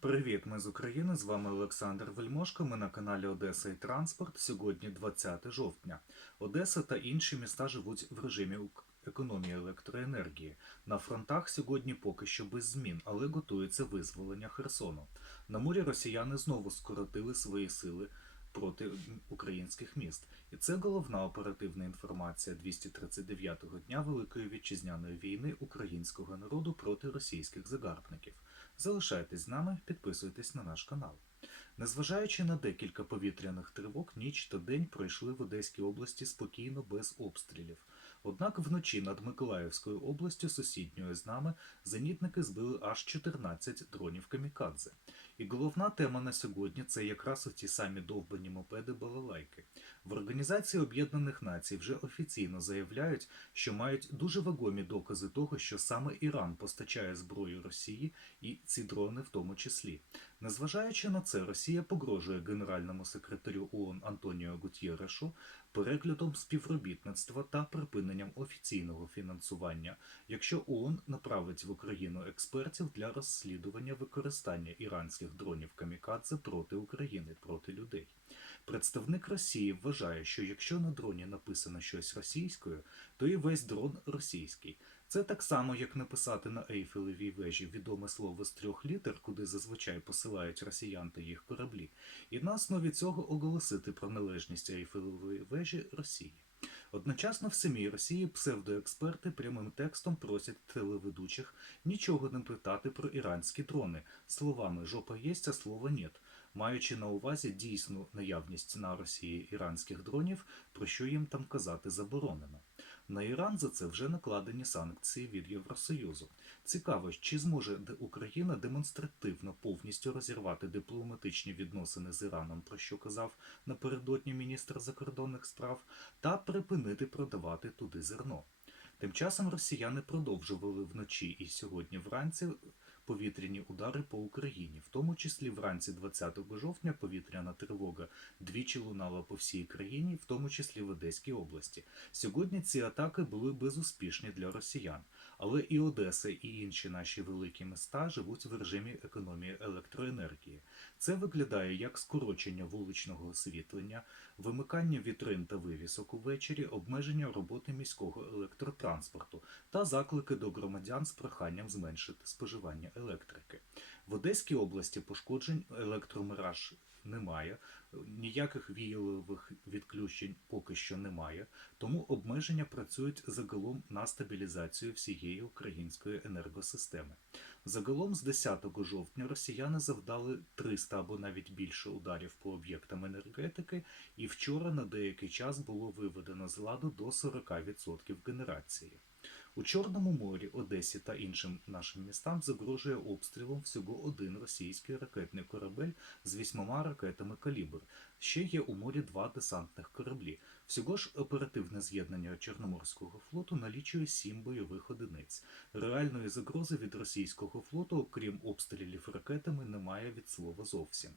Привіт, ми з України. З вами Олександр Вельмошко. Ми на каналі Одеса і Транспорт. Сьогодні 20 жовтня. Одеса та інші міста живуть в режимі економії електроенергії. На фронтах сьогодні поки що без змін, але готується визволення Херсону. На морі росіяни знову скоротили свої сили проти українських міст. І це головна оперативна інформація 239-го дня Великої вітчизняної війни українського народу проти російських загарбників. Залишайтесь з нами, підписуйтесь на наш канал. Незважаючи на декілька повітряних тривог, ніч та день пройшли в Одеській області спокійно без обстрілів. Однак вночі над Миколаївською областю, сусідньою з нами, зенітники збили аж 14 дронів камікадзе. І головна тема на сьогодні це якраз оті самі довбані мопеди балалайки. В Організації Об'єднаних Націй вже офіційно заявляють, що мають дуже вагомі докази того, що саме Іран постачає зброю Росії і ці дрони в тому числі. Незважаючи на це, Росія погрожує генеральному секретарю ООН Антоніо Гутєрешу переглядом співробітництва та припиненням офіційного фінансування, якщо ООН направить в Україну експертів для розслідування використання іранських дронів камікадзе проти України, проти людей. Представник Росії вважає, що якщо на дроні написано щось російською, то і весь дрон російський. Це так само, як написати на Ейфелевій вежі відоме слово з трьох літер, куди зазвичай посилають росіян та їх кораблі, і на основі цього оголосити про належність Ейфелевої вежі Росії. Одночасно в самій Росії псевдоексперти прямим текстом просять телеведучих нічого не питати про іранські дрони словами жопа єсть, а слова нет, маючи на увазі дійсну наявність на Росії іранських дронів, про що їм там казати заборонено. На Іран за це вже накладені санкції від Євросоюзу. Цікаво, чи зможе Україна демонстративно повністю розірвати дипломатичні відносини з Іраном, про що казав напередодні міністр закордонних справ, та припинити продавати туди зерно. Тим часом росіяни продовжували вночі і сьогодні вранці повітряні удари по Україні, в тому числі вранці 20 жовтня повітряна тривога двічі лунала по всій країні, в тому числі в Одеській області. Сьогодні ці атаки були безуспішні для росіян, але і Одеса, і інші наші великі міста живуть в режимі економії електроенергії. Це виглядає як скорочення вуличного освітлення, вимикання вітрин та вивісок увечері, обмеження роботи міського електротранспорту та заклики до громадян з проханням зменшити споживання електрики. В Одеській області пошкоджень електромереж немає, ніяких віялових відключень поки що немає, тому обмеження працюють загалом на стабілізацію всієї української енергосистеми. Загалом з 10 жовтня росіяни завдали 300 або навіть більше ударів по об'єктам енергетики, і вчора на деякий час було виведено з ладу до 40% генерації. У Чорному морі, Одесі та іншим нашим містам загрожує обстрілом всього один російський ракетний корабель з вісьмома ракетами калібр. Ще є у морі два десантних кораблі. Всього ж оперативне з'єднання Чорноморського флоту налічує сім бойових одиниць. Реальної загрози від російського флоту, окрім обстрілів ракетами, немає від слова зовсім.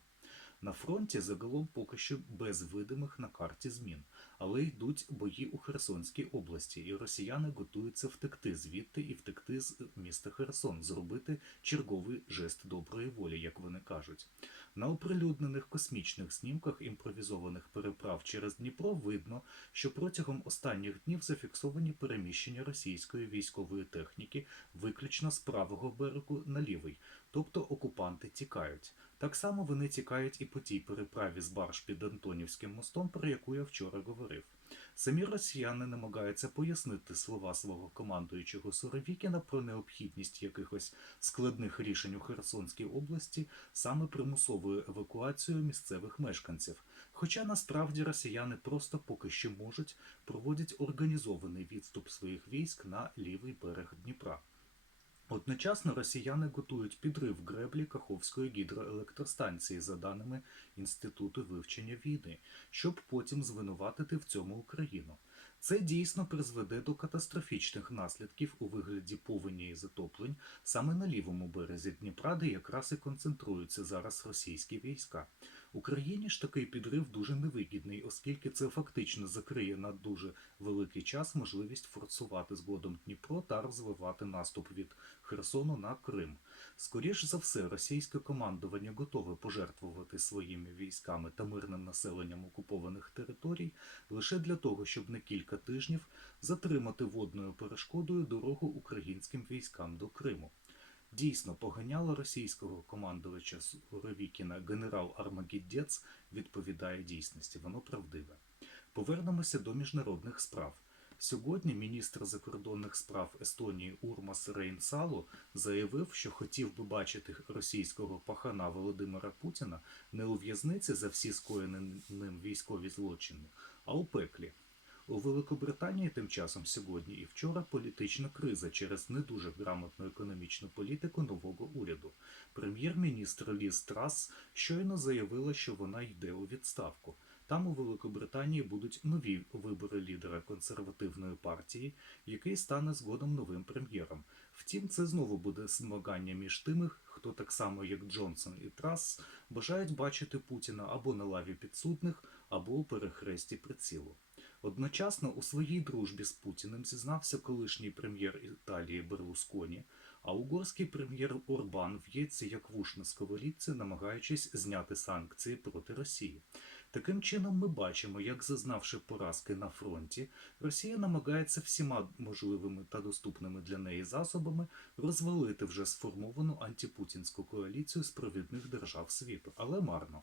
На фронті загалом поки що без видимих на карті змін, але йдуть бої у Херсонській області, і росіяни готуються втекти звідти і втекти з міста Херсон, зробити черговий жест доброї волі, як вони кажуть. На оприлюднених космічних знімках імпровізованих переправ через Дніпро видно, що протягом останніх днів зафіксовані переміщення російської військової техніки виключно з правого берегу на лівий, тобто окупанти тікають. Так само вони тікають і по тій переправі з барж під Антонівським мостом, про яку я вчора говорив. Самі росіяни намагаються пояснити слова свого командуючого Суровікіна про необхідність якихось складних рішень у Херсонській області саме примусовою евакуацією місцевих мешканців. Хоча насправді росіяни просто поки що можуть проводять організований відступ своїх військ на лівий берег Дніпра. Одночасно росіяни готують підрив греблі Каховської гідроелектростанції, за даними Інституту вивчення війни, щоб потім звинуватити в цьому Україну. Це дійсно призведе до катастрофічних наслідків у вигляді повені і затоплень саме на лівому березі Дніпра, де якраз і концентруються зараз російські війська. Україні ж такий підрив дуже невигідний, оскільки це фактично закриє на дуже великий час можливість форсувати згодом Дніпро та розвивати наступ від Херсону на Крим. Скоріш за все, російське командування готове пожертвувати своїми військами та мирним населенням окупованих територій лише для того, щоб на кілька тижнів затримати водною перешкодою дорогу українським військам до Криму. Дійсно, поганяло російського командувача Суровікіна генерал Армагіддєц відповідає дійсності, воно правдиве. Повернемося до міжнародних справ. Сьогодні міністр закордонних справ Естонії Урмас Рейнсало заявив, що хотів би бачити російського пахана Володимира Путіна не у в'язниці за всі скоєні ним військові злочини, а у пеклі. У Великобританії тим часом сьогодні і вчора політична криза через не дуже грамотну економічну політику нового уряду. Прем'єр-міністр Ліз Трас щойно заявила, що вона йде у відставку. Там у Великобританії будуть нові вибори лідера консервативної партії, який стане згодом новим прем'єром. Втім, це знову буде змагання між тими, хто так само як Джонсон і Трас бажають бачити Путіна або на лаві підсудних, або у перехресті прицілу. Одночасно у своїй дружбі з Путіним зізнався колишній прем'єр Італії Берлусконі, а угорський прем'єр Орбан в'ється як вуш на сковорідці, намагаючись зняти санкції проти Росії. Таким чином, ми бачимо, як зазнавши поразки на фронті, Росія намагається всіма можливими та доступними для неї засобами розвалити вже сформовану антипутінську коаліцію з провідних держав світу, але марно.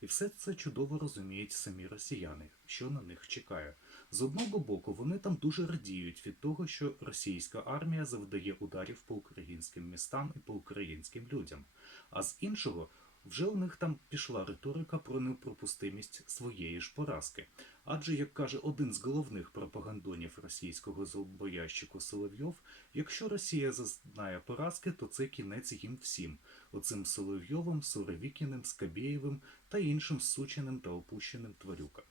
І все це чудово розуміють самі росіяни, що на них чекає. З одного боку, вони там дуже радіють від того, що російська армія завдає ударів по українським містам і по українським людям. А з іншого, вже у них там пішла риторика про непропустимість своєї ж поразки. Адже, як каже один з головних пропагандонів російського зомбоящику Соловйов, якщо Росія зазнає поразки, то це кінець їм всім оцим Соловйовим, Суровікіним, Скабєєвим та іншим сученим та опущеним тварюкам.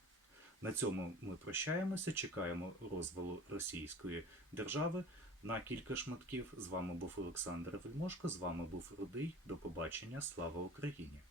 На цьому ми прощаємося, чекаємо розвалу російської держави на кілька шматків. З вами був Олександр Вельмошко, з вами був Рудий. До побачення. Слава Україні!